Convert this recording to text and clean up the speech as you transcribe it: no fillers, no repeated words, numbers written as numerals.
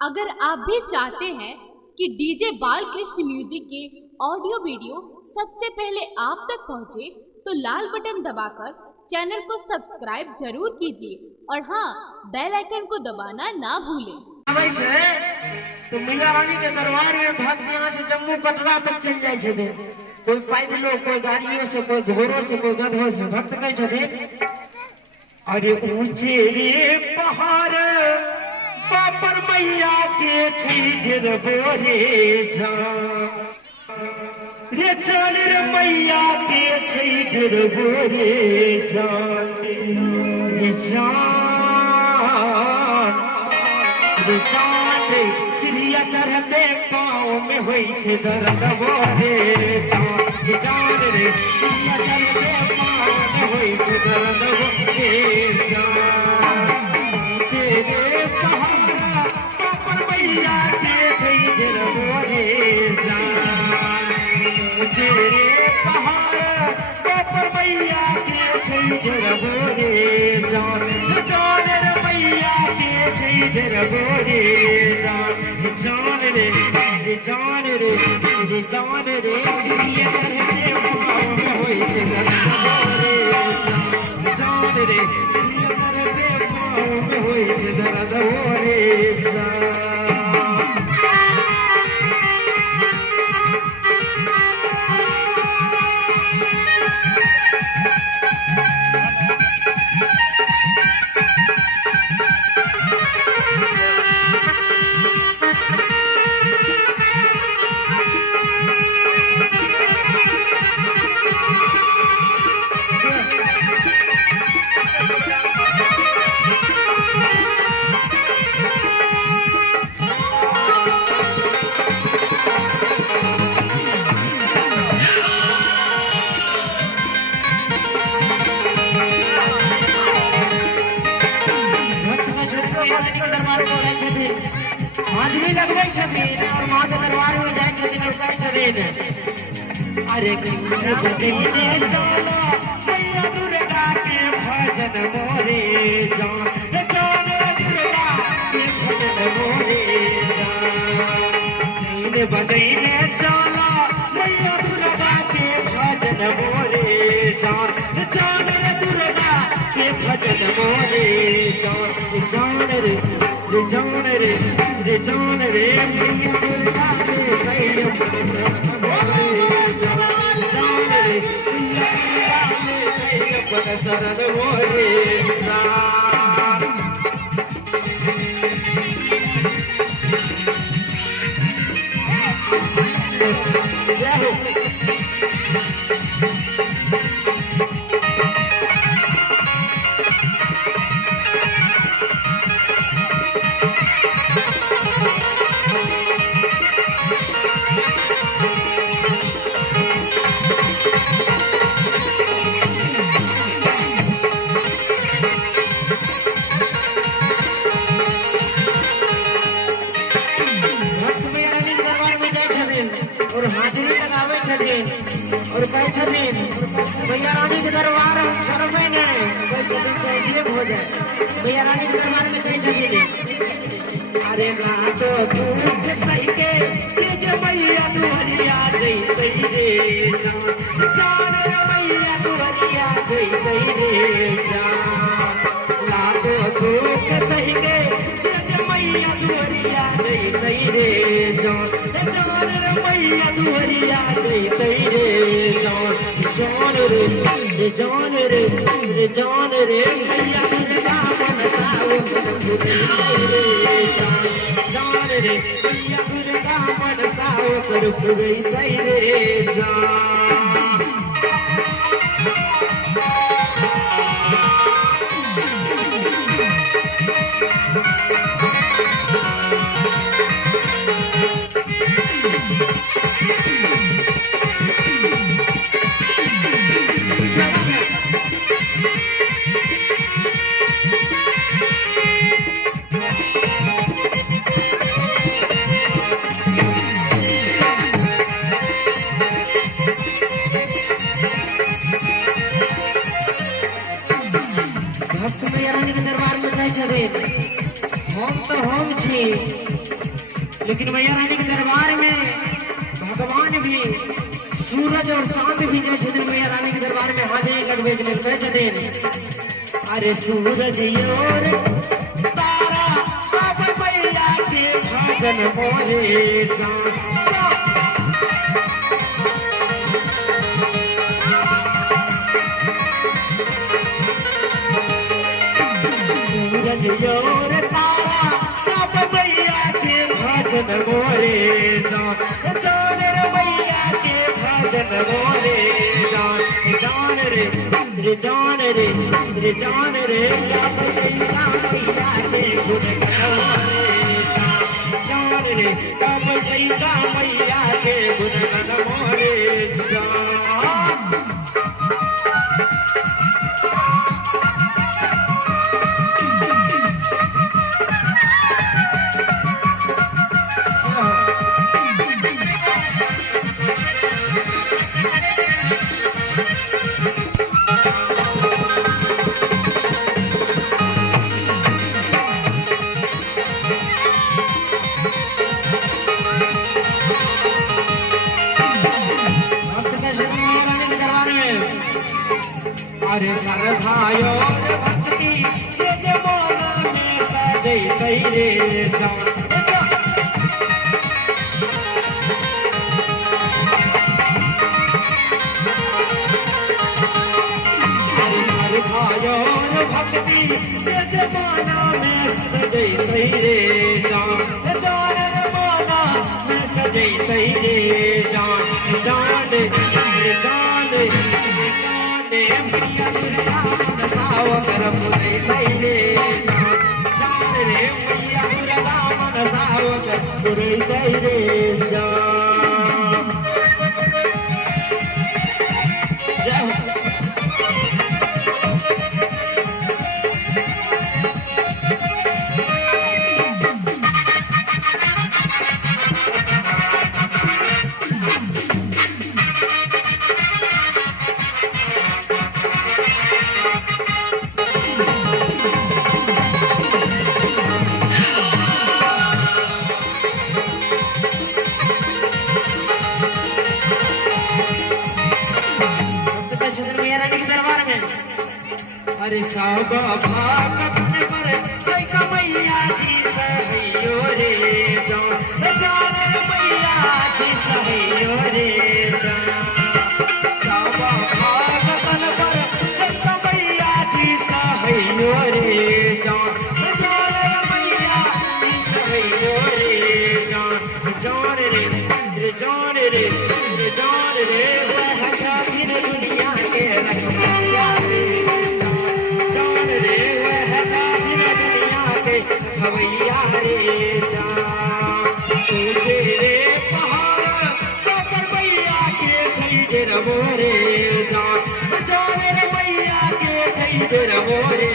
अगर आप भी चाहते हैं कि डीजे बालकृष्ण म्यूजिक के ऑडियो वीडियो सबसे पहले आप तक पहुंचे, तो लाल बटन दबाकर चैनल को सब्सक्राइब जरूर कीजिए और हाँ, बेल आइकन को दबाना ना भूलें। तो मैया रानी के दरबार में भक्त यहाँ से जम्मू कटरा तक चल जाए, कोई पैदलों, कोई गाड़ियों से, कोई घोड़ों से, कोई गधों से। भक्त कहे अरे ऊंचे रे पहाड़ बापर मैया के छीढ़ बोरे जा रे, चल रे मैया के छीढ़ बोरे जा रे, जान सीढ़िया चढ़ते पाँव में हुई दर्द बोरे जान रे, सीढ़िया चढ़ते पाँव में हुई दर्द बोरे रे, पहाड़ बापर मैया के छीढ़ बोरे जान रे, पहाड़ बापर मैया के छीढ़ बोरे जान रे, मैया के छीढ़ बोरे जान रे, जान रे, जान रे, सीढ़िया चढ़ते पाँव में हुई दर्द बोरे जान रे, सीढ़िया चढ़ते पाँव में हुई दर्द बोरे जान। हाजरी लगवे और माँ के दरबार में जाए। अरे बजने चलो मैया दुर्गा के भजन मोरे जान, दुर्गा के भजन मोरे जान, बजने चलो मैया दुर्गा के भजन मोरे जान, दुर्गा के भजन मोरे जान रे, जान रे, जान रे, मैया दुर्गा के शरण मोरे जान। और हाजिरी लगावे और कहे मैया रानी के दरबार सर्वे ने कैसे हो जाए। मैया रानी के दरबार में कहे अरे ना तो तू सही के जो मैया दुहरिया जैसे रे जान रे, मैया दुहरिया जैसे रे जान, ला तो तू सही के जो मैया दुहरिया जैसे रे जान, मैया दुहरिया जैसे रे जान, जान रे, जान रे, जान रे, मैया दुर्गा मनसाओ रे जान, जान रे, मैया दुर्गा मनसाओ कर जैसे रे जान। भक्त मैया रानी के दरबार में जाए हम तो हम छी लेकिन मैया रानी के दरबार में भगवान भी सूरज और चांद भी जैसे मैया रानी के दरबार में हाजिरी करवे कैसे अरे सूरज और तारा अब मैया के भजन मोरे सूरज और तारा अब मैया के भजन मोरे जान रे मैया के भजन मोरे जान रे जान रे जान रे अब सैया मैया के गुण गावे जान रे अब सैया मैया के गुण मोरे जान अरे सरधायो भक्ति जे मन में सजै रे जान अरे सरधायो भक्ति जे मन में सजै रे जान जान मन में सजै रे जान जान जान मैया दुर्गा मन साव कर पुरै रे जान रे मैया दुर्गा मन साव कर पुरै रे जान जय अरे सब भागत पर जय मैया जी सहैयो रे जान मैया जी सहैयो रे जान सब भागत पर जय मैया जी सहैयो रे जान मैया जी सहैयो रे जान रे जान रे वह छातिन दुनिया के रखवाया रे भवैया रे तुझे रे पहाड़ तो मैया के सही रवो रे जान मैया के सही रवो रे